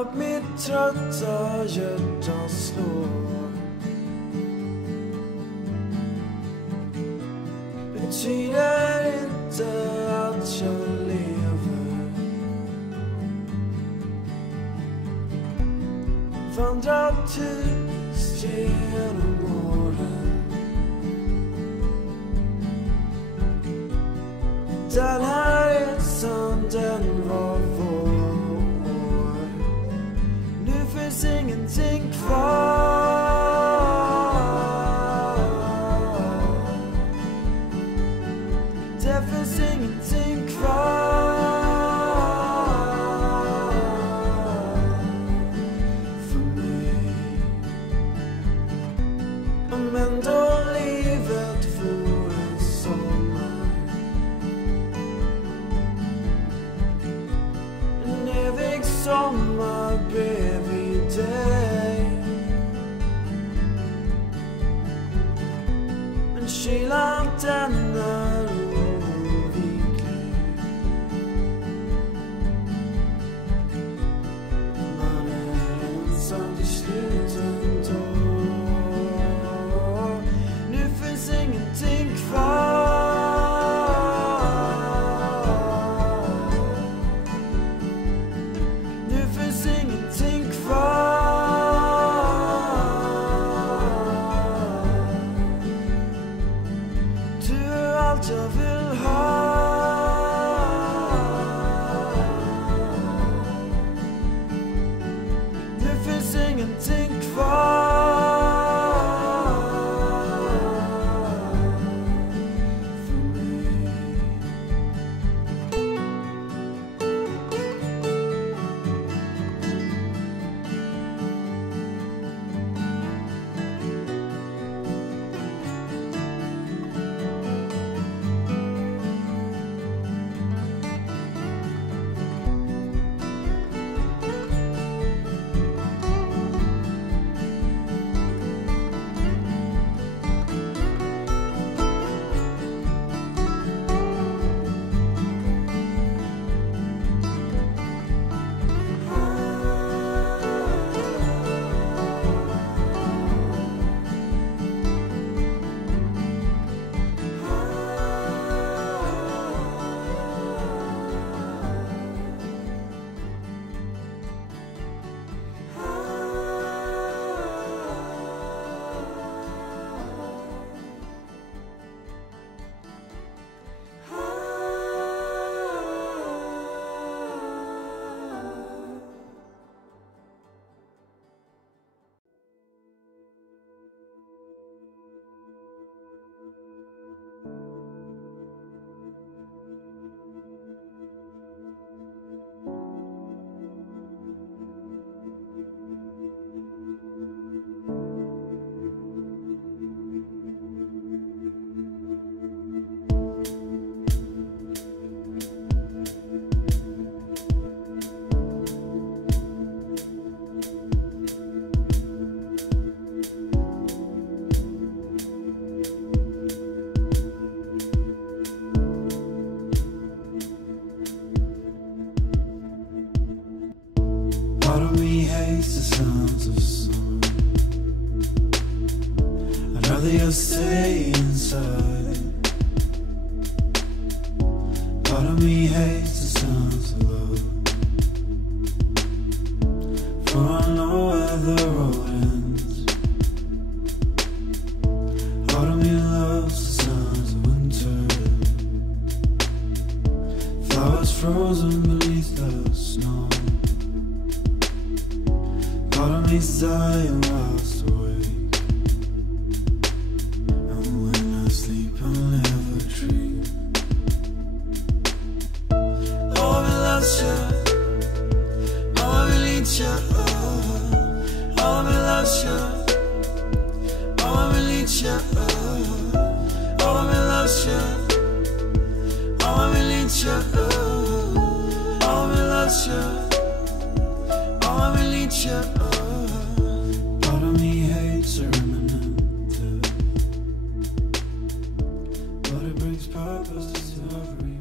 att mitt trötta hjärta slår. Betyder inte att jag lever. Vandrar tyst genom åren. Den här resan, den var vår. Nu finns ingenting kvar. Det finns ingenting kvar för mig. Men då livet får en sommar, en evig sommar bredvid dig. Men kylan den är oviklig. Man är ensam till slut ändå. Nu finns ingenting kvar. Nu finns ingenting kvar. Du är allt jag vill ha. Nu finns ingenting kvar för mig. Part of me hates the sounds of song. I'd rather you stay inside. Part of me hates the sounds of love. For I know where the road ends. Part of me loves the sounds of winter. Flowers frozen beneath the snow. Part of me's dying whilst awake. And when I sleep I'll never dream. Oh, I loves you. Oh, I need you. Oh, I loves you. Oh, I need you. Oh, I loves you. Oh, I need you. Oh, I loves you. Oh, I need you. Part of me hates a remnant, but it brings purpose to every